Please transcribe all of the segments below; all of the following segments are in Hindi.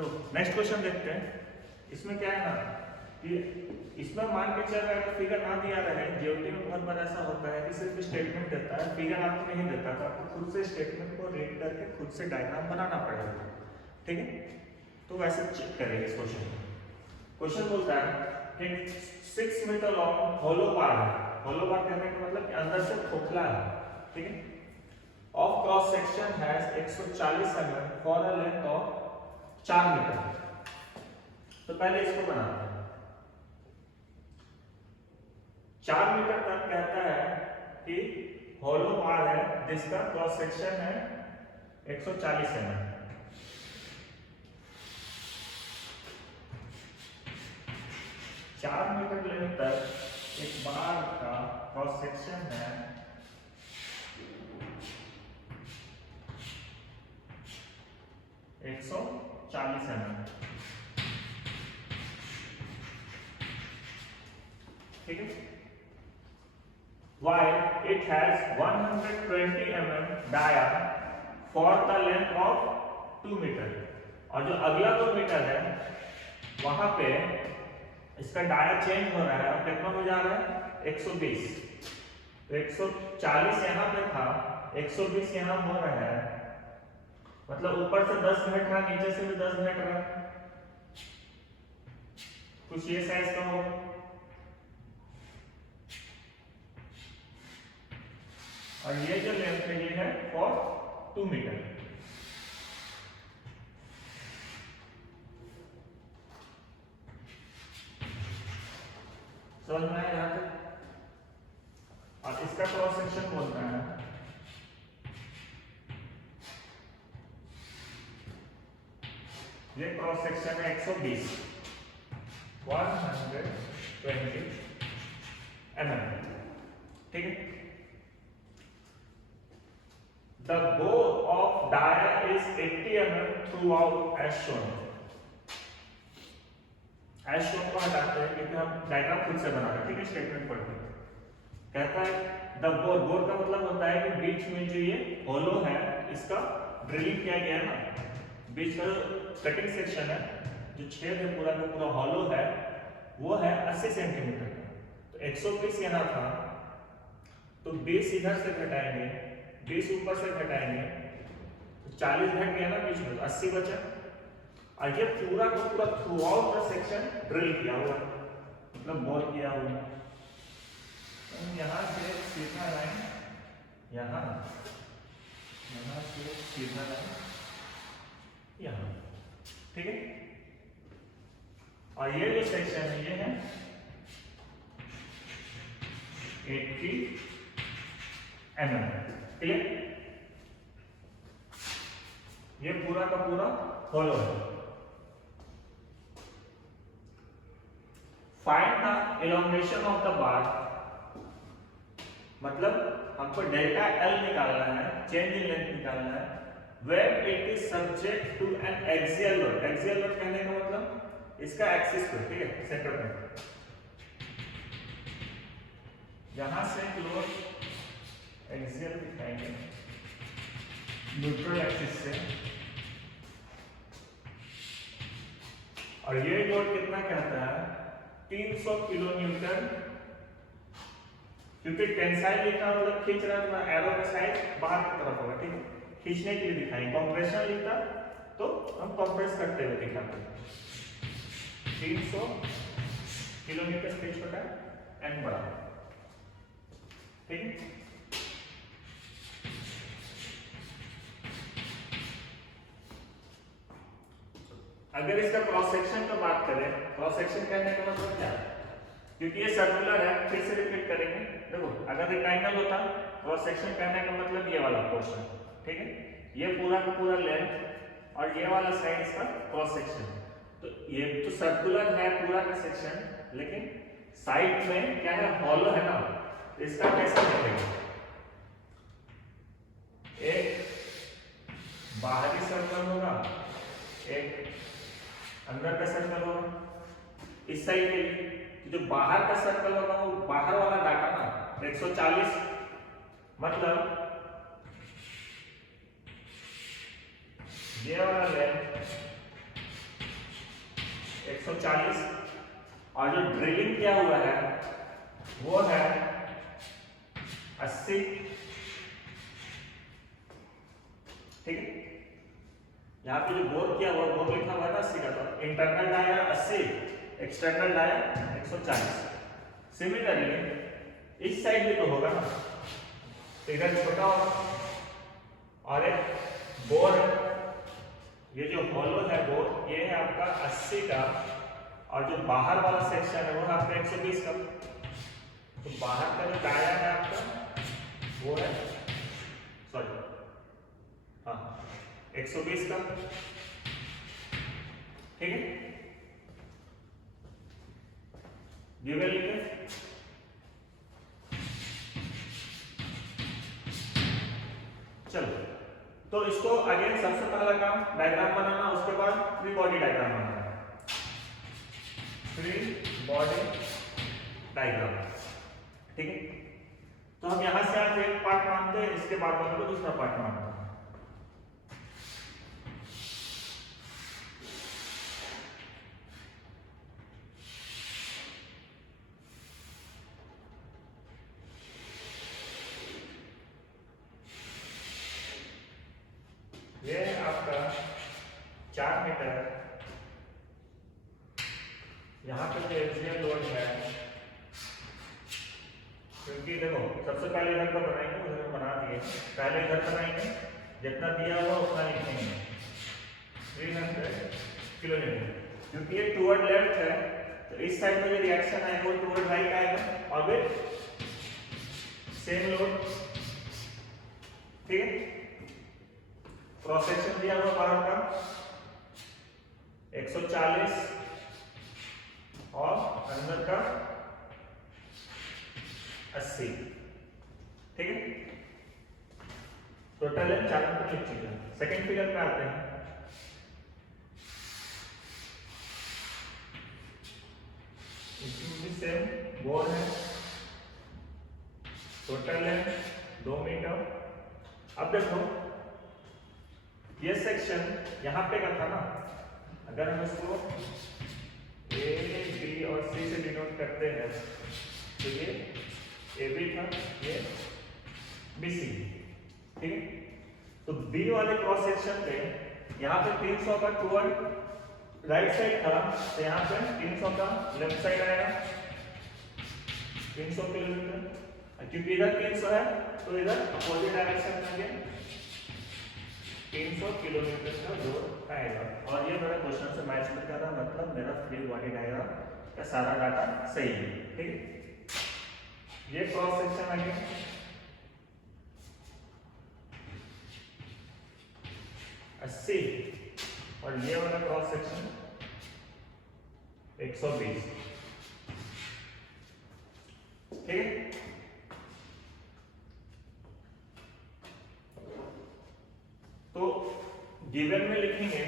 तो नेक्स्ट क्वेश्चन देखते हैं। इसमें क्या है ना कि इसमें मान के चल रहा है, फिगर ना दिया रहे। जीओटी में बहुत बार ऐसा होता है कि सिर्फ स्टेटमेंट देता है, फिगर आपको नहीं देता, तो आपको खुद से स्टेटमेंट को रीड करके खुद से डायग्राम बनाना पड़ेगा। ठीक है, तो वैसे चेक करेंगे इस क्वेश्चन में। क्वेश्चन बोलता है कि 6 मीटर लॉन्ग होलो बार है। होलो बार कहने का मतलब कि अंदर से खोखला है। ठीक है, of cross section has 140 mm for a length of 4 metre. तो पहले इसको बनाते हैं। 4 मीटर तक कहता है कि होलो बार है जिसका क्रॉस सेक्शन है 140 mm। 4 मीटर लेंथ तक एक बार का क्रॉस सेक्शन है 140 mm। ठीक है, while it has 120 mm dia for the length of 2 metre. और जो अगला 2 मीटर है वहां पे इसका डाया चेंज हो रहा है और कितना हो जा रहा है 120। तो 140 यहाँ पे था, 120 यहाँ हो रहा है, मतलब ऊपर से 10 घट रहा, नीचे से भी 10 घट रहा। कुछ ये साइज का होगा। और ये जो लेंथ है ये है फॉर 2 मीटर। समझ में आया यहाँ तक? और इसका क्रॉस सेक्शन बोलता है ये क्रॉस सेक्शन है 120 mm। ठीक है, the bore of dia is 80 mm throughout as shown। as shown को हटाते हैं क्योंकि हम डायग्राम खुद से बना रहे हैं। ठीक है, स्टेटमेंट पढ़ते हैं। कहता है द बोर, बोर का मतलब होता है कि बीच में जो ये होलो है इसका ड्रिलिंग किया गया है ना, बीच का जो कटिंग सेक्शन है, जो छेद है पूरा का पूरा होलो है, वो है 80 सेंटीमीटर का। तो 120 यहाँ था, तो 20 इधर से घटाएंगे, 20 ऊपर से घटाएंगे, तो 40 घट गया ना बीच में, तो 80 बचा। और ये पूरा का पूरा through out the section drill किया हुआ, मतलब बोर किया हुआ। यहाँ से सीधा लाइन यहाँ, यहाँ से सीधा लाइन यहाँ। ठीक है, और ये जो सेक्शन है ये है 80 mm। क्लियर, ये पूरा का पूरा होलो है। Find the elongation of the bar, मतलब हमको डेल्टा एल निकालना है, चेंज इन लेंथ निकालना है। When it is subject to an axial load, axial load कहने का मतलब इसका एक्सिस पे, ठीक है, सेंटर पे। यहां से लोड एक्सियल दिखाएंगे न्यूट्रल एक्सिस से, और ये लोड कितना कहता है 300 किलो न्यूटन, क्योंकि टेंसाइल लिखा मतलब खींच रहा है, तो एरो का साइड बाहर की तरफ होगा। ठीक है, खींचने के लिए दिखाएंगे। कंप्रेशन लिखा तो हम कंप्रेस करते हुए दिखाते हैं। 300 किलोमीटर स्पेस बटा एन बड़ा। ठीक है, अगर इसका क्रॉस सेक्शन का बात करें, क्रॉस सेक्शन कहने का मतलब क्या है, क्योंकि ये सर्कुलर है, फिर से रिपीट करेंगे। देखो, अगर रेक्टेंगल होता क्रॉस सेक्शन कहने का मतलब ये वाला पोर्शन। ठीक है, ये पूरा का पूरा लेंथ और ये वाला साइड इसका क्रॉस सेक्शन। तो ये तो सर्कुलर है पूरा का सेक्शन, लेकिन साइड में क्या है, हॉलो है ना, तो इसका कैसे देखेंगे, एक बाहरी सर्कल होगा, एक अंदर का सर्कल होगा। इस साइड के लिए जो बाहर का सर्कल होगा वो बाहर वाला डाटा ना 140, मतलब ये वाला लेंथ 140 और जो ड्रिलिंग किया हुआ है वो है 80। ठीक है, यहाँ पे जो बोर किया हुआ बोर लिखा हुआ है ना 80 का, तो internal dia 80, external dia 140। Similarly इस साइड भी तो होगा ना, तो इधर छोटा होगा और एक बोर है, ये जो हॉलो है बोर ये है आपका 80 का और जो बाहर वाला सेक्शन है वो है आपका 120 का। तो बाहर का जो डाया है आपका वो है सॉरी हाँ 120 का। ठीक है, गिवन लिखे। चलो, तो इसको अगेन सबसे पहला काम डायग्राम बनाना, उसके बाद फ्री बॉडी डायग्राम बनाना। फ्री बॉडी डायग्राम, ठीक है। तो हम यहां से आज एक पार्ट मानते हैं, इसके बाद हम लोग दूसरा पार्ट मानते हैं। ये आपका 4 मीटर, यहाँ पे जो एक्सियल लोड है, क्योंकि देखो सबसे पहले इधर का बनाएंगे, उधर बना दिए, पहले इधर बनाएंगे, जितना दिया हुआ उतना लिखेंगे 300 किलोमीटर, क्योंकि ये टुवर्ड लेफ्ट है तो इस साइड में जो रिएक्शन है वो टुवर्ड राइट आएगा और फिर सेम लोड। ठीक है, क्रॉस सेक्शन दिया हुआ बाहर का 140 और अंदर का 80। ठीक है, टोटल है 4 मीटर लिख चुके हैं। सेकेंड फिगर पे आते हैं। इसमें भी सेम बोर है, टोटल है 2 मीटर। अब देखो ये सेक्शन यहाँ पे का था ना, अगर हम इसको ए बी और सी से डिनोट करते हैं तो ये ए बी था, ये बी सी। ठीक है, तो बी वाले क्रॉस सेक्शन पे यहाँ पे 300 का टुवर्ड राइट साइड था, तो यहाँ पे 300 का लेफ्ट साइड आएगा 300 किलोमीटर, क्योंकि इधर 300 है तो इधर अपोजिट डायरेक्शन में गए 300 किलोमीटर का लोड आएगा। और ये मेरा क्वेश्चन से मैच कर रहा, मतलब मेरा फ्री बॉडी डायग्राम का सारा डाटा सही है। ठीक है, ये क्रॉस सेक्शन आ गया 80 और ये वाला क्रॉस सेक्शन 120। ठीक है, तो गिवन में लिखेंगे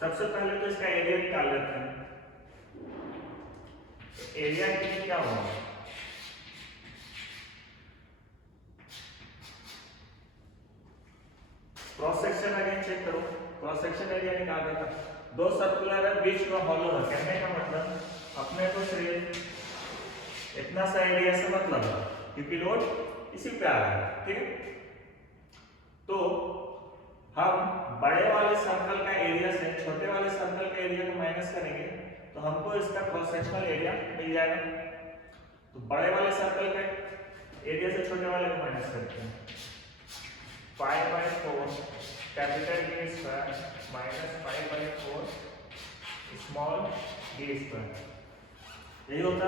सबसे पहले तो इसका एरिया निकाल लेते हैं। एरिया के लिए क्या होगा, क्रॉस सेक्शन अगेन चेक करो, क्रॉस सेक्शन एरिया निकाल देता। 2 सर्कुलर है, बीच में हॉलो है, कहने का मतलब अपने को सिर्फ इतना सा एरिया से मतलब है, क्योंकि लोड इसी पे आ रहा है। ठीक है, तो हम बड़े वाले सर्कल का एरिया से छोटे वाले सर्कल के एरिया को माइनस करेंगे तो हमको इसका क्रॉस सेक्शनल एरिया मिल जाएगा। तो बड़े वाले सर्कल का एरिया से छोटे वाले को माइनस करते हैं, 5/4 capital D square minus 5/4 small D square, यही होता।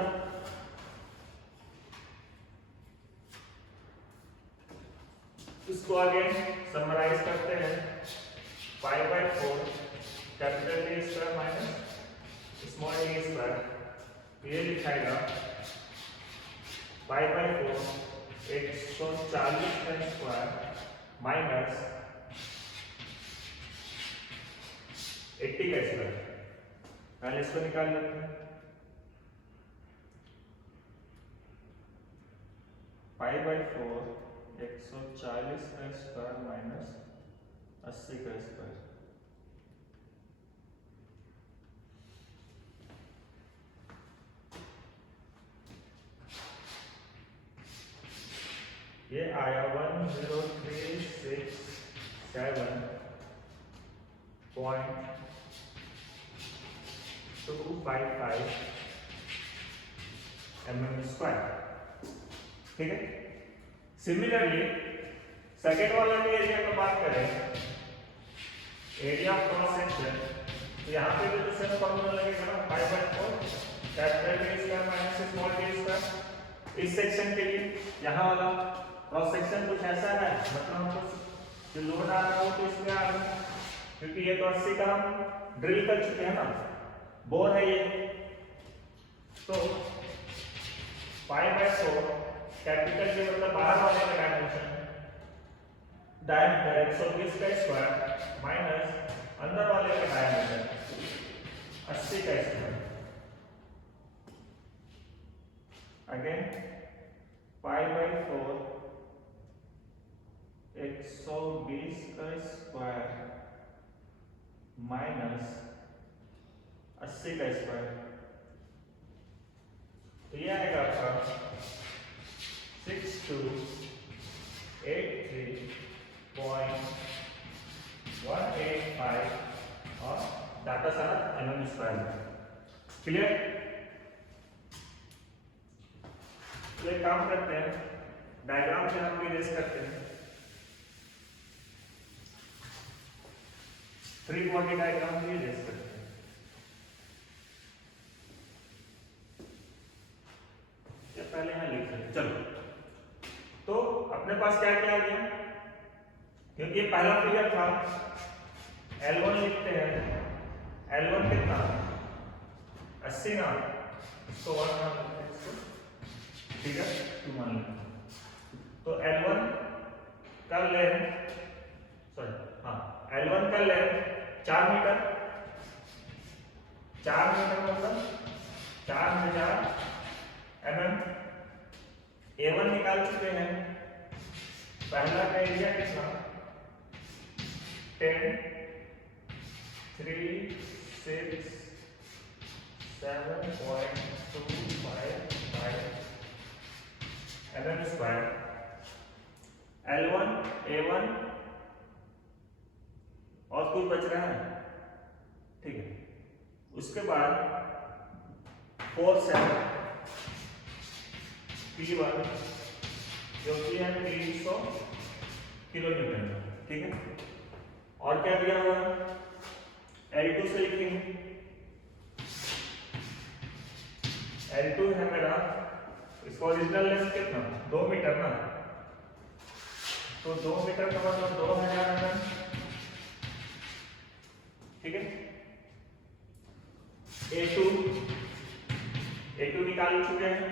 इसको आगे समराइज करते हैं, 5/4 capital D square minus small D square, ये लिखाएगा 5/4 140 का स्क्वायर माइनस 80 का स्क्वायर। पहले इसको निकाल लेते हैं, 5/4 140 का स्क्वायर माइनस 80 का स्क्वायर। आया 10367.255 mm²। ठीक है। सिमिलरली सेकेंड वाला भी एरिया की बात करें, एरिया ऑफ क्रॉस सेक्शन, तो यहाँ पे भी तो सेम फॉर्मूला लगेगा ना, 5/4 capital A square minus small a square. इस सेक्शन के लिए यहाँ वाला क्रॉस सेक्शन कुछ ऐसा है, मतलब हमको जो लोड आ रहा हो तो इसमें आ रहा है, क्योंकि ये तो 80 का हम ड्रिल कर चुके हैं ना, बोर है ये। तो 5/4 कैपिटल के मतलब बाहर वाले का डायमेंशन, डायमीटर 120 का स्क्वायर माइनस अंदर वाले का डायमीटर 80 का स्क्वायर। अगेन 5/4 120 का स्क्वायर माइनस 80 का स्क्वायर, तो यह आएगा आपका 6283.185 और डाटा सारा mm²। क्लियर? तो एक काम करते हैं, डायग्राम से हम इरेज करते हैं। 3 बॉडी डायग्राम भी इरेज करते हैं। पहले यहाँ लिख लेते, चलो। तो अपने पास क्या क्या आ गया, क्योंकि ये पहला फिगर था, L1 लिखते हैं। L1 कितना 80 ना, इसको 1 मान लेते हैं, इसको ठीक है 2 मान लेते हैं। तो L1 का लेंथ, सॉरी हाँ, L1 का लेंथ 4 मीटर, 4 मीटर मतलब 4000 mm। A1 निकाल चुके हैं, पहला का एरिया कितना 10 3 6 7.255 mm²। L1 A1 और कुछ बच रहा है, ठीक है। उसके बाद 4 7 P1 जो कि है 300 किलो न्यूटन, ठीक है। और क्या दिया हुआ है, L2 से लिखेंगे। L2 है मेरा, इसका ओरिजिनल लेंथ कितना 2 मीटर ना, तो 2 मीटर का मतलब 2000 mm, ठीक है। A2 निकाल चुके हैं,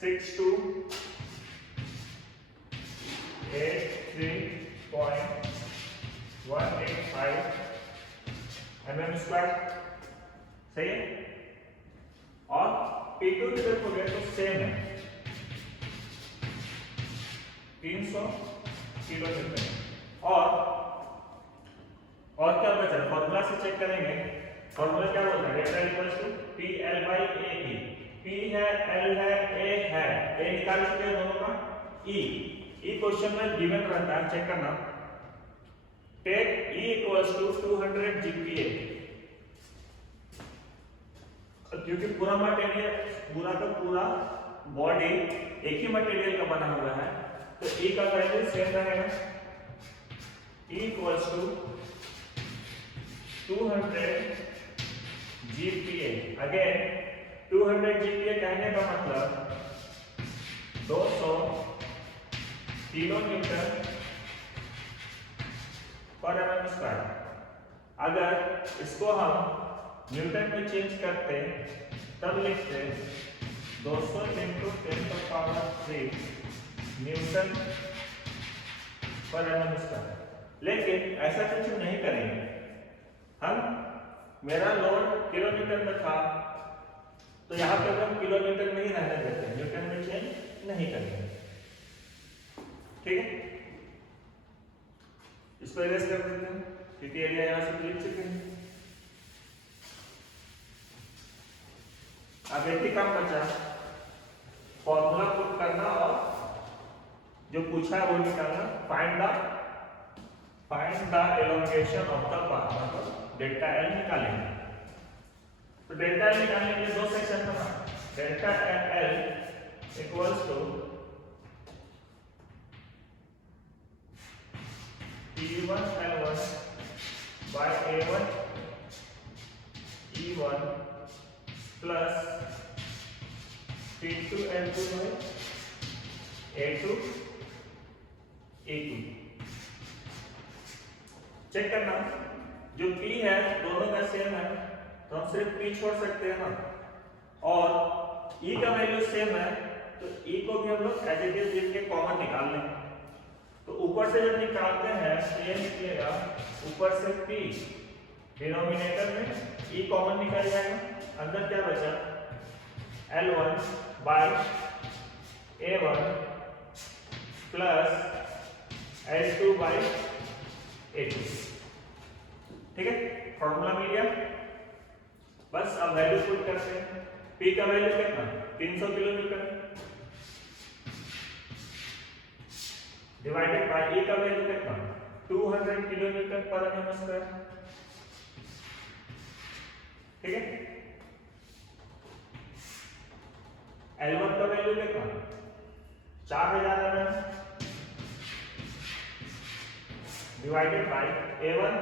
6283.185 mm², सही है। और P2 की देखोगे तो सेम है 300 किलो न्यूटन। और क्या बचा, फॉर्मूला से चेक करेंगे। फॉर्मूला क्या बोलता है, delta equals to PL/AE। P है, L है, A है, A निकाल चुके हैं दोनों का। E क्वेश्चन में गिवन रहता है, चेक करना। Take E equals to 200 GPa, क्योंकि पूरा मटेरियल, पूरा का पूरा बॉडी एक ही मटेरियल का बना हुआ है, तो E का वैल्यू सेम रहेगा। E equals to 200 GPa। Again 200 GPa कहने का मतलब 200 किलो न्यूटन पर mm²। अगर इसको हम न्यूटन में चेंज करते तब लिखते 200 × 10⁻³ न्यूटन पर mm²। लेकिन ऐसा कुछ नहीं करेंगे हम, मेरा लोड किलोमीटर में था, तो यहाँ पे हम किलोमीटर में ही रहने देते हैं, न्यूटन में चेंज नहीं करेंगे, ठीक है। इसको इरेज कर देते हैं, क्योंकि एरिया यहाँ से लिख चुके हैं। अब एक ही काम बचा, फॉर्मूला पुट करना और जो पूछा है वो निकालना। Find the elongation of the path, मतलब डेल्टा एल निकालेंगे। तो डेल्टा एल निकालने के लिए दो सेक्शन बना, delta L equals to P1 L1 by A1 E1 plus P2 L2 by A2 E2। Check करना, जो P है दोनों का सेम है तो हम सिर्फ P छोड़ सकते हैं ना, और E का वैल्यू सेम है तो E को भी हम लोग एज इट इज लिख के कॉमन निकाल लेंगे। तो ऊपर से जब निकालते हैं तो ये निकलेगा ऊपर से P, डिनोमिनेटर में E कॉमन निकल जाएगा, अंदर क्या बचा L1 bye A1 plus L2 bye A2। ठीक है, फॉर्मूला मिल गया। बस अब वैल्यू पुट करते हैं। P का वैल्यू कितना 300 किलोमीटर डिवाइडेड बाय E का वैल्यू कितना 200 किलोमीटर पर एनएम स्क्वायर। ठीक है, L1 का वैल्यू कितना 4000 एनएम डिवाइडेड बाय A1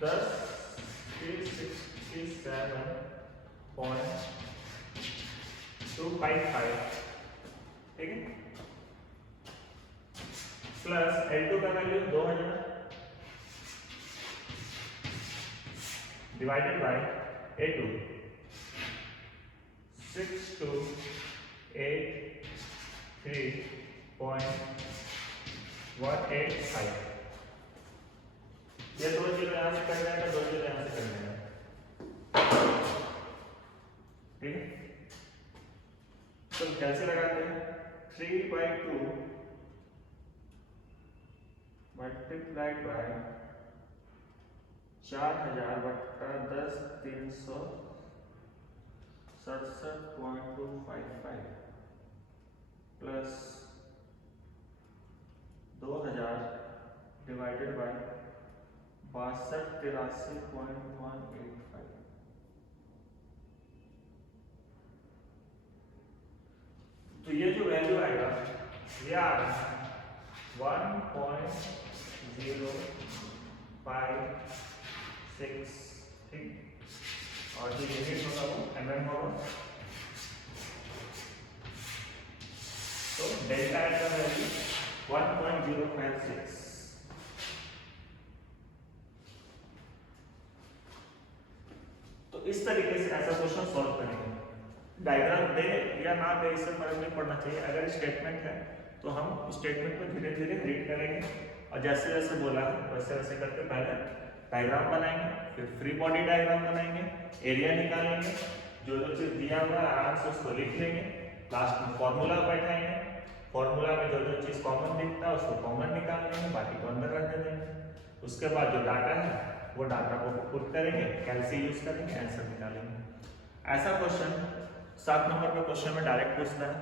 10,367.255। ठीक है, प्लस L2 का वैल्यू 2000 डिवाइडेड बाय A2 6283.185। ये दो चीजें यहां से कर लेंगे, दो चीजें यहां से कर लेंगे। ठीक है, तो कैसे लगाते हैं 3/2 मल्टीप्लाइड बाय 4000 बटा 10 367.255 प्लस 2000 डिवाइडेड बाय 6283.185। तो ये जो वैल्यू आएगा ये आ रहा है 1.056। ठीक, और जो यूनिट होगा वो mm होगा। तो डेल्टा एल का वैल्यू 1.056। तो इस तरीके से ऐसा क्वेश्चन सॉल्व करेंगे। डायग्राम दे या ना दे इससे फर्क नहीं पड़ना चाहिए। अगर स्टेटमेंट है तो हम स्टेटमेंट को धीरे धीरे रीड करेंगे और जैसे जैसे बोला है वैसे वैसे करके पहले डायग्राम बनाएंगे, फिर फ्री बॉडी डायग्राम बनाएंगे, एरिया निकालेंगे, जो जो चीज दिया हुआ है आराम से उसको लिख लेंगे, लास्ट में फॉर्मूला बैठाएंगे, फॉर्मूला में जो जो चीज कॉमन दिखता है उसको कॉमन निकाल लेंगे, बाकी को अंदर रहने देंगे। उसके बाद जो डाटा है वो डाटा को पुट करेंगे, कैलसी यूज करेंगे, आंसर निकालेंगे। ऐसा क्वेश्चन 7 नंबर का क्वेश्चन में डायरेक्ट पूछता है,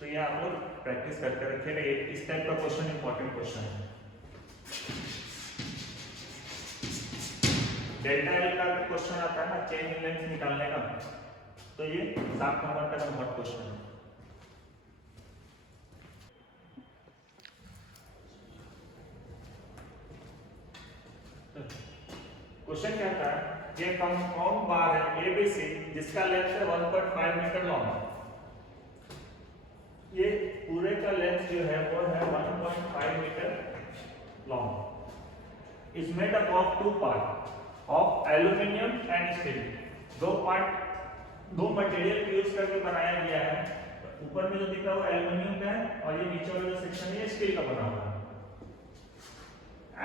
तो ये आप लोग प्रैक्टिस करके रखिएगा। इस टाइप का क्वेश्चन इंपॉर्टेंट क्वेश्चन है। डेल्टा एल का क्वेश्चन आता है ना चेन लेंथ निकालने का, तो ये 7 नंबर का बहुत क्वेश्चन है। क्वेश्चन क्या था, ये कंपाउंड बार है एबीसी जिसका लेंथ है 1.5 मीटर लॉन्ग। ये पूरे का लेंथ जो है वो है 1.5 metre long. Is made up of 2 part of aluminium and steel. दो मटेरियल को यूज करके बनाया गया है। ऊपर में जो दिख रहा है वो एल्यूमिनियम का है और ये नीचे वाला जो सेक्शन है स्टील का बना हुआ है।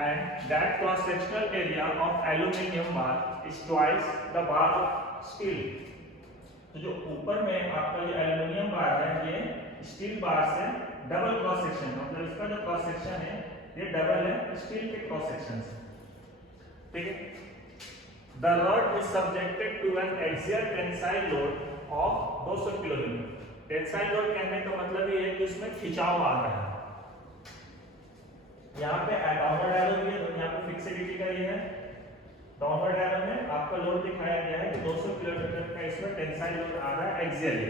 And that cross sectional area of aluminium bar is twice the bar of steel। तो जो ऊपर में आपका जो एल्यूमिनियम बार है ये स्टील बार से डबल क्रॉस सेक्शन, मतलब इसका जो क्रॉस सेक्शन है ये डबल है स्टील के क्रॉस सेक्शन से। ठीक है, the rod is subjected to an axial tensile load of 200 kilonewton. Tensile load कहने का मतलब ये है कि उसमें खिंचाव आ रहा है। यहाँ पे डाउनवर्ड एरो भी है, तो यहाँ पे फिक्सिडिटी का ये है। डाउनवर्ड एरो में आपका लोड दिखाया गया है कि 200 किलोमीटर का इसमें टेंसाइल लोड आ रहा है axially.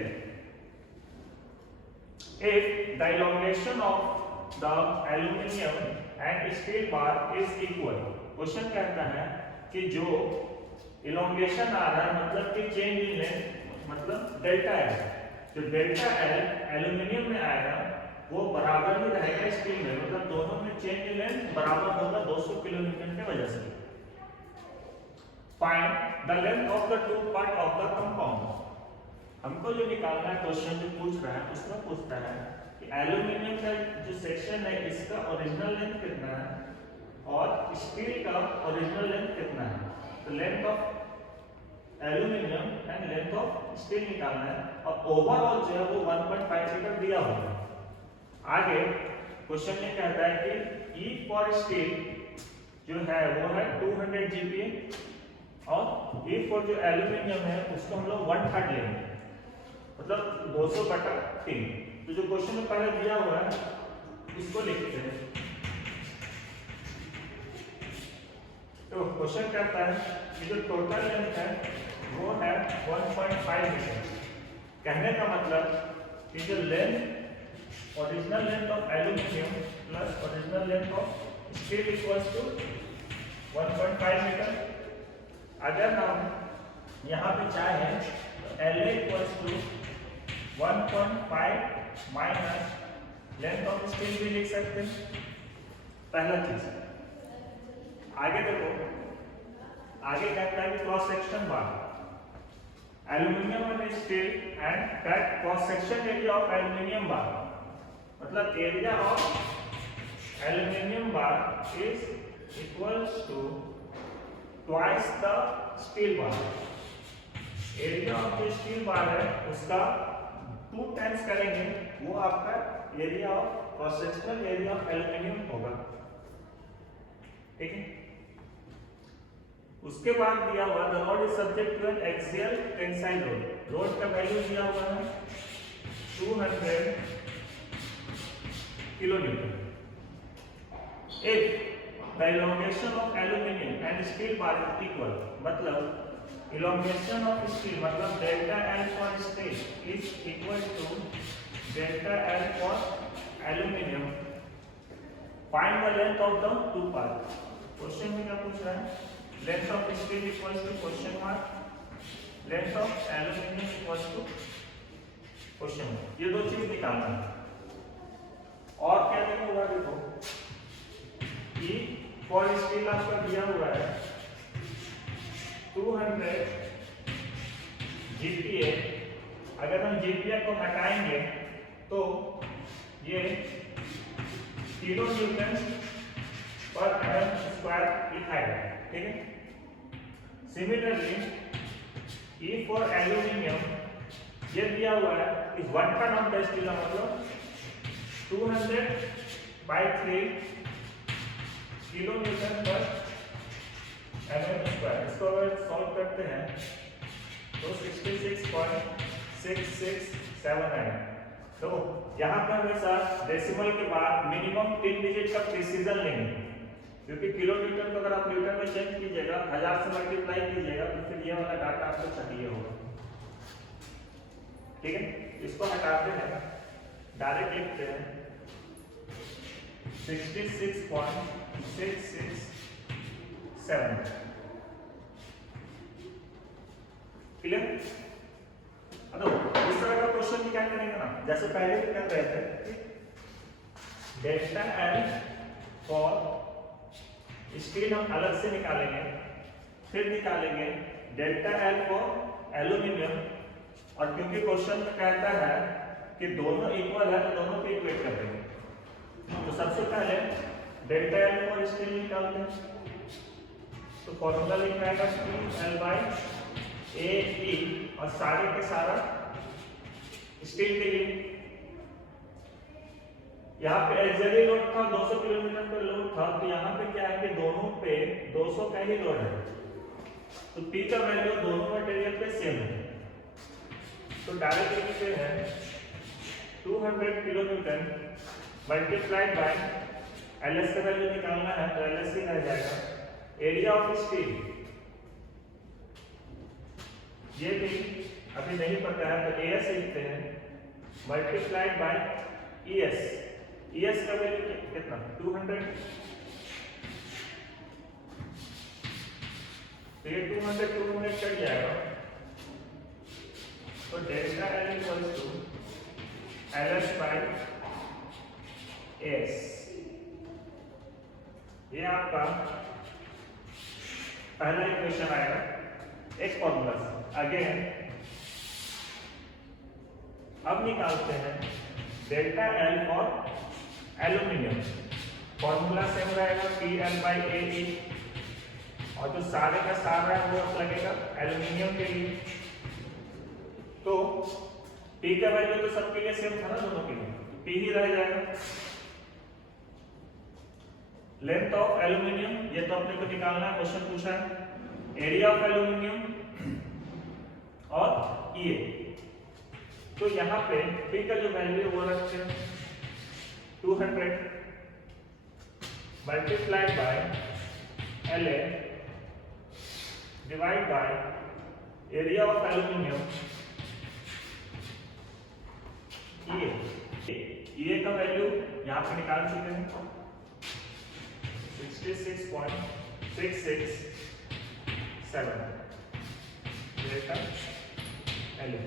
If the elongation of the aluminium and steel bar is equal, question कहता है कि जो elongation आ रहा है मतलब कि चेंज इन लेंथ मतलब डेल्टा एल, जो डेल्टा एल एल्यूमिनियम में आएगा वो बराबर ही रहेगा स्टील में, मतलब दोनों में चेंज इन लेंथ बराबर होगा 200 किलोमीटर की वजह से। Find the length of the two part of the compound, हमको जो निकालना है क्वेश्चन जो पूछ रहा है उसमें पूछता है कि एल्यूमिनियम का जो सेक्शन है इसका ओरिजिनल लेंथ कितना है और स्टील का ओरिजिनल लेंथ कितना है। तो length of aluminium and length of steel निकालना है और ओवरऑल जो है वो 1.5 मीटर दिया हुआ है। आगे क्वेश्चन ये कहता है कि E फॉर स्टील जो है वो है 200 GPa और E फॉर जो एल्यूमिनियम है उसको हम लोग 1/3 लेंगे, मतलब 200/3। तो जो क्वेश्चन में पहले दिया हुआ है इसको लिखते हैं। तो क्वेश्चन कहता है कि जो टोटल लेंथ है वो है 1.5 मीटर। कहने का मतलब कि जो length original length of aluminium plus original length of steel equals to 1.5 metre. अगर हम यहाँ पे चाहें तो LA equals to 1.5 minus length of steel भी लिख सकते हैं, पहला चीज। आगे देखो, आगे कहता है कि cross section bar aluminium and steel and that cross section area of aluminium bar, मतलब area of aluminium bar is equals to twice the steel bar. Area of जो स्टील बार है उसका 2 टाइम्स करेंगे वो आपका area of cross sectional area of aluminium होगा, ठीक है। उसके बाद दिया हुआ the rod is subject to an axial tensile load, load का वैल्यू दिया हुआ है 200 kilonewton. If the elongation of aluminum and steel bar is equal, मतलब elongation of steel मतलब delta L for steel is equal to delta L for aluminum, find the length of the two part। Question में क्या पूछ रहा है, length of steel equals to question mark, length of aluminium equals to question mark. ये दो चीज निकालना है। और क्या देखो हुआ, देखो E फॉर स्टील आपका दिया हुआ है 200 GPa। अगर हम GPa को हटाएंगे तो ये किलो न्यूटन पर एम स्क्वायर लिखाएगा, ठीक है। सिमिलरली E फॉर एल्यूमिनियम ये दिया हुआ है इस 1 टन ऑफ द स्टील, मतलब 200/3 किलो न्यूटन पर एम स्क्वायर। इसको अगर सॉल्व करते हैं तो 66.6679। तो यहाँ पर हमेशा डेसिमल के बाद मिनिमम 3 डिजिट का प्रिसीजन लेंगे, क्योंकि किलो न्यूटन को अगर आप न्यूटन में चेंज कीजिएगा 1000 से मल्टीप्लाई कीजिएगा तो फिर ये वाला डाटा आपको चाहिए होगा, ठीक है। इसको हटाते हैं, डायरेक्ट लिखते हैं 66.667। क्लियर? अब इस तरह का क्वेश्चन भी क्या करेंगे ना, जैसे पहले भी कर रहे थे, डेल्टा एल फॉर स्टील हम अलग से निकालेंगे, फिर निकालेंगे डेल्टा एल फॉर एल्यूमिनियम। और क्योंकि क्वेश्चन में कहता है कि दोनों इक्वल है तो दोनों को इक्वेट कर देंगे। तो सबसे पहले डेल्टा एल फॉर स्टील निकालते हैं, तो फॉर्मूला लिखाएगा QL/AE और सारे के सारा स्टील के लिए। यहाँ पे एक्सियली लोड था 200 किलोमीटर पे लोड था, तो यहाँ पे क्या है कि दोनों पे 200 का ही लोड है, तो P का वैल्यू दोनों मटेरियल पे सेम है। तो डायरेक्ट लिखते हैं 200 kilo Newton multiplied by LS का वैल्यू निकालना है तो एलएस ही रह जाएगा एरिया ऑफ स्टील। ये भी अभी नहीं पता है तो एएस लिखते हैं मल्टीप्लाइड बाय ईएस। ईएस का वैल्यू कितना 200, तो ये 200 कट जाएगा तो delta L equals to LS by S. ये आपका पहला इक्वेशन आएगा एक फॉर्मूला से। अगेन अब निकालते हैं delta L for aluminium. Formula same रहेगा PL/AE और जो सारे का सारा है वो लगेगा एल्यूमिनियम के लिए। तो P का वैल्यू तो सबके लिए सेम था ना, दोनों के लिए P ही रह जाएगा। लेंथ ऑफ एल्यूमिनियम ये तो अपने को निकालना है, क्वेश्चन पूछा है। एरिया ऑफ एल्यूमिनियम और ये तो यहाँ पे P का जो वैल्यू है वो रखते हैं 200 multiplied by LA divide by area of aluminium ये का वैल्यू यहाँ पे निकाल चुके हैं 66.667 डेल्टा LA।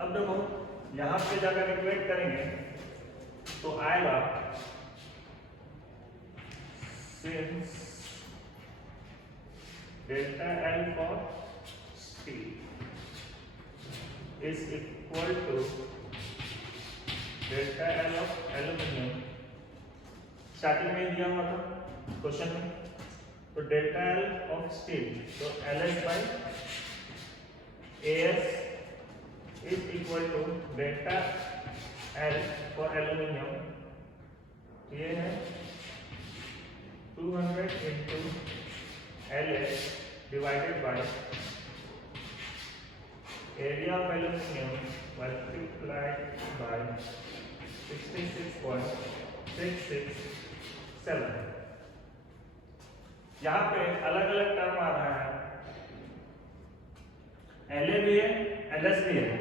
अब देखो यहां पे जाकर कैलकुलेट करेंगे तो आएगा since delta L for steel is equal to delta L of aluminium. Starting में दिया हुआ था क्वेश्चन में, तो डेल्टा एल ऑफ स्टील तो LS by AS is equal to delta L for aluminium। ये है 200 into LS divided by area of aluminium multiplied by 66.667। यहाँ पे अलग अलग टर्म आ रहा है, LA भी है LS भी है,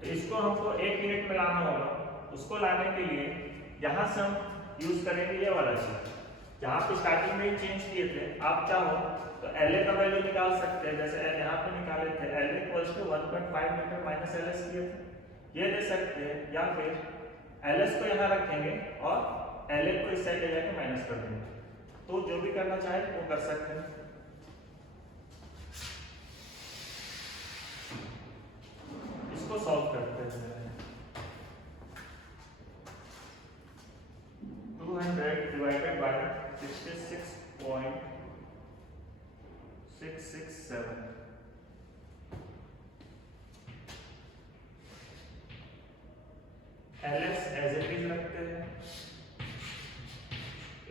तो इसको हमको एक यूनिट में लाना होगा। उसको लाने के लिए यहाँ से हम यूज करेंगे ये वाला चीज, जहाँ पे स्टार्टिंग में ही चेंज किए थे। आप चाहो तो LA का वैल्यू निकाल सकते हैं, जैसे यहाँ पे निकाले थे LA equals to 1.5 metre minus LS किए थे, ये दे सकते हैं। या फिर LS को यहाँ रखेंगे और LA को इस साइड ले जाकर माइनस कर देंगे। तो जो भी करना चाहे वो कर सकते हैं। इसको सॉल्व करते हैं। 200 divided by 66.667 LS as it is रखते हैं।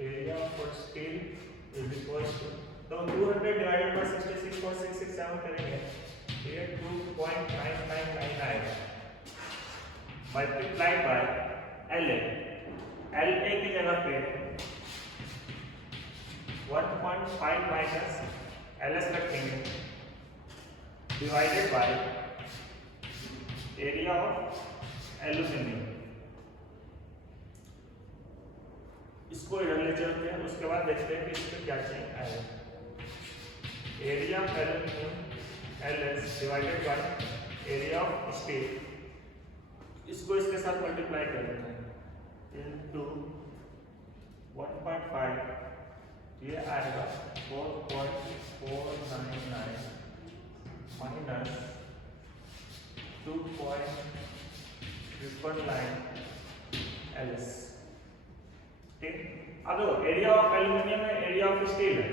Area for steel is equals to, तो 200 डिवाइडेड बाय 66.667 करेंगे, ये 2.9999 आएगा मल्टीप्लाइड बाय LA। LA की जगह पे 1.5 माइनस LS रखेंगे divided by area of aluminium. इसको इधर ले चलते हैं, उसके बाद देखते हैं कि इसमें क्या चेंज आएगा। Area of aluminium LS divided by area of steel, इसको इसके साथ मल्टीप्लाई कर देते हैं इनटू 1.5, ये आएगा 4.499 माइनस 2.999 LS। ठीक, अब देखो एरिया ऑफ एल्यूमिनियम है, एरिया ऑफ स्टील है,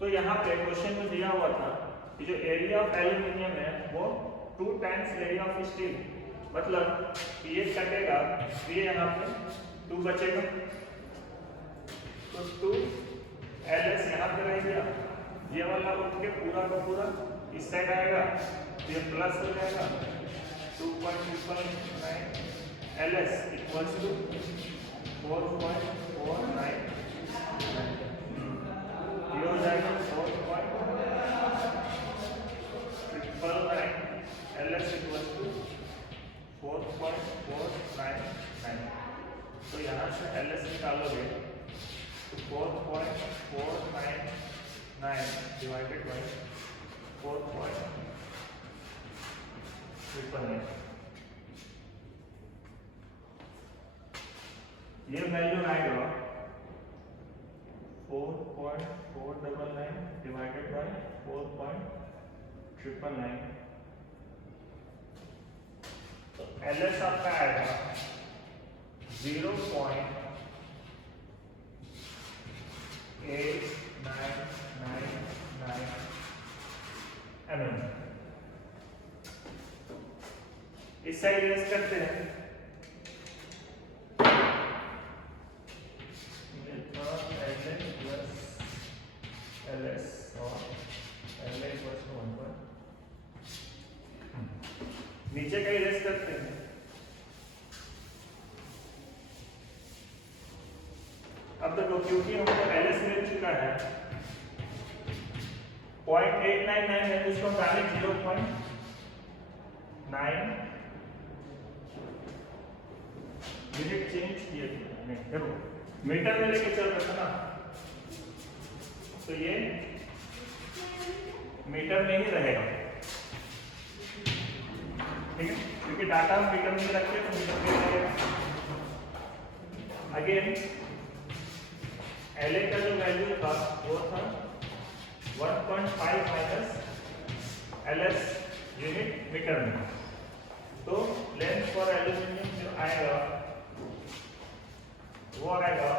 तो यहाँ पे क्वेश्चन में दिया हुआ था कि जो एरिया ऑफ एल्यूमिनियम है वो 2 टाइम्स एरिया ऑफ स्टील, मतलब ये कटेगा तो ये यहाँ पे 2 बचेगा, तो 2 LS यहाँ पे रह गया, ये वाला उठ के पूरा का पूरा इस साइड आएगा, तो ये प्लस हो जाएगा 2.9 LS equals to 4.49 किलो जाएगा 4.999 LS equals to 4.499 तो यहाँ से LS निकालोगे तो 4.499 डिवाइडेड बाई 4.999 ये वैल्यू आएगा 4.499 डिवाइडेड बाई 4.999 तो LS आपका आएगा 0.8999 mm। इस साइड रेस करते हैं LS और LA equals to 1. नीचे का इरेज करते हैं अब देखो क्योंकि हमको LS मिल चुका है 0.899 है तो इसको हम डालें 0.9 यूनिट चेंज किए थे नहीं देखो मीटर में लेके चल रहा था ना तो ये मीटर में ही रहेगा ठीक है क्योंकि डाटा हम मीटर में रखते हैं तो मीटर में रहेगा। अगेन LA का जो वैल्यू था वो था 1.5 माइनस LS यूनिट मीटर में तो लेंथ फॉर एल्यूमिनियम जो आएगा वो आएगा